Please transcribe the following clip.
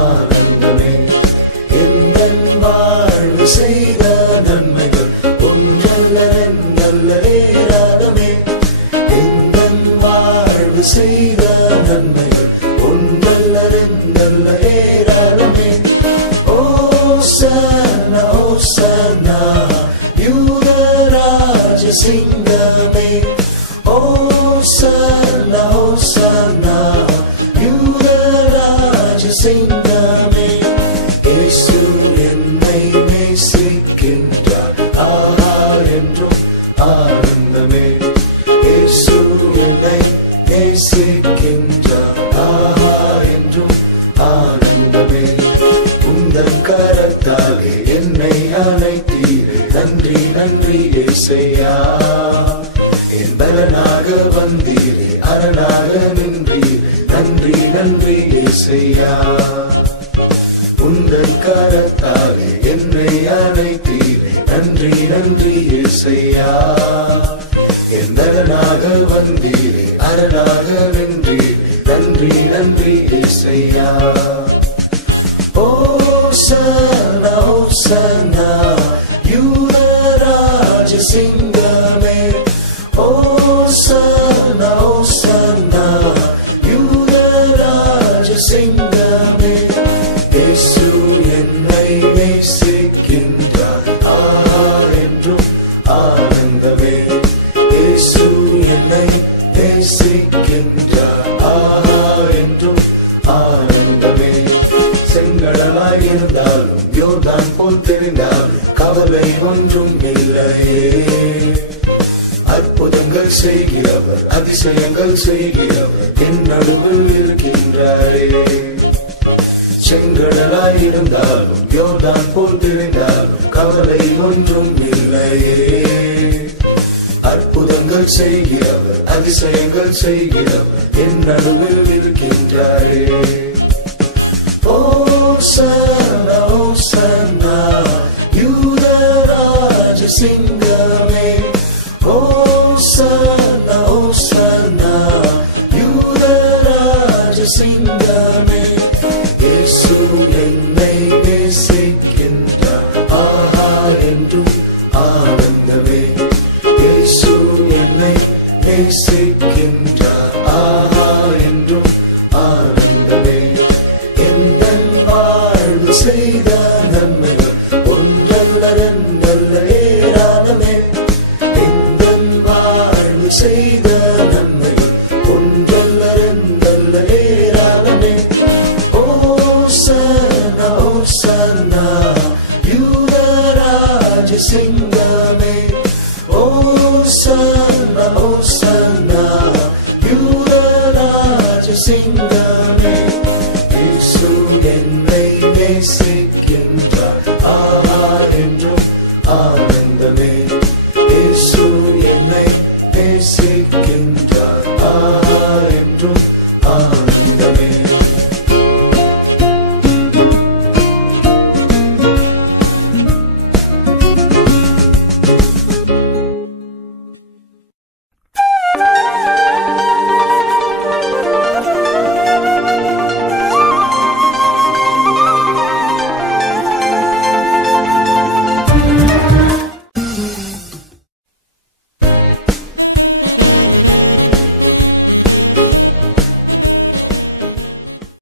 ஆனந்தமே. எந்தன் வாழ்வு செய்த நன்மைகள் ஒன்றல்ல ஏராளமே. எந்தன் வாழ்வு செய்த நன்மைகள் ஒன்றல்ல ஏராளமே. ஓசன்னா ஓசன்னா யூதராஜ சிங்கமே. ஓசன்னா ஓசன்னா யூதராஜ சிங்கமே. இயேசு என்னை நேசிக்கின்றார், ஆஹா என்றும் ஆனந்தமே. இயேசு என்னை நேசிக்கின்றார், ஆஹா என்றும் ஆனந்தமே. உந்தன் கரத்தாலே என்னை அணைத்தீரே, நன்றி நன்றி இயேசையா. என் பலனாக வந்தீரே, அரணாக நின்றீரே, நன்றி நன்றி இயேசையா. உந்தன் கரத்தாலே என்னை அணைத்தீரே, நன்றி நன்றி இயேசையா. என் பலனாக வந்தீரே, அரணாக நின்றீரே, நன்றி நன்றி இயேசையா. ஓசன்னா ஓசன்னா யூதராஜ சிங்கமே. ஓசன்னா ஓசன்னா யூதராஜ சிங்கமே. இயேசு என்னை நேசிக்கின்றார், ஆஹா என்றும் ஆனந்தமே. இயேசு என்னை நேசிக்கின்றார், ஆஹா என்றும் ஆனந்தமே. செங்கடலாயிருந்தாலும் யோர்தான் போல் தெரிந்தாலும் கவலை ஒன்றும் இல்லையே. அற்புதங்கள் செய்கிறவர், அதிசயங்கள் செய்கிறவர் என் நடுவில் இருக்கின்றாரே. செங்கடலாயிருந்தாலும் யோர்தான் போல் தெரிந்தாலும் கவலை ஒன்றும் இல்லையே. அற்புதங்கள் செய்கிறவர், அதிசயங்கள் செய்கிறவர் என் நடுவில் இருக்கின்றாரே. ஓசன்னா ஓசன்னா யூதராஜ சிங்கமே. ஓசன்னா ஓசன்னா யூதராஜ சிங்கமே. இயேசு என்னை நேசிக்கின்றார், ஆஹா என்றும் ஆனந்தமே. இயேசு என்னை நேசி